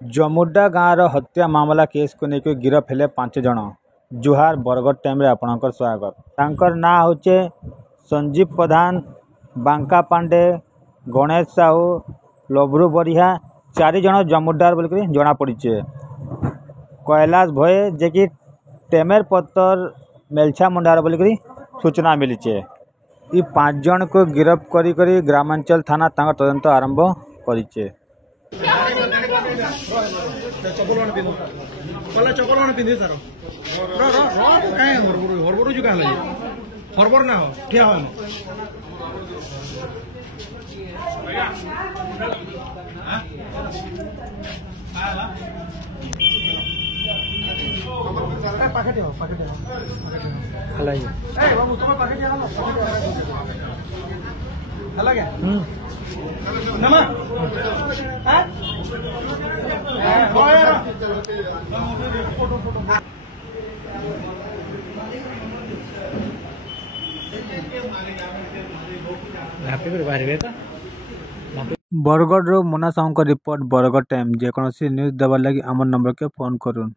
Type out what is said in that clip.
जमुडा गाँव हत्या मामला केस को लेकर गिरफ हेले 5 जन। जुहार बरगढ़ टाइम आपणकर स्वागत। तांकर ना होचे संजीव प्रधान, बांका पांडे, गणेश साहू, लभरू बरिहा 4 जन जमुडार बोल जना पड़ी। कैलाश भय जे कि टेमेर पत्तर मेलछा मुंडार बोल सूचना मिली। ये 5 जन को गिरफ्त करी ग्रामांचल थाना तदंत आरंभ करिचे। Bargarh Muna Sahu report Bargarh time. जेकोसी न्यूज देवार लगी आम नंबर के फोन करूँ।